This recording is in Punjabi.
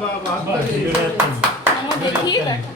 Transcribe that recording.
ਬਾ- ਬਸ ਬਸ ਕਰੀ। ਜਿਹੜੇ ਉਹਨੂੰ ਦੇਖੀ ਬੈਠਾ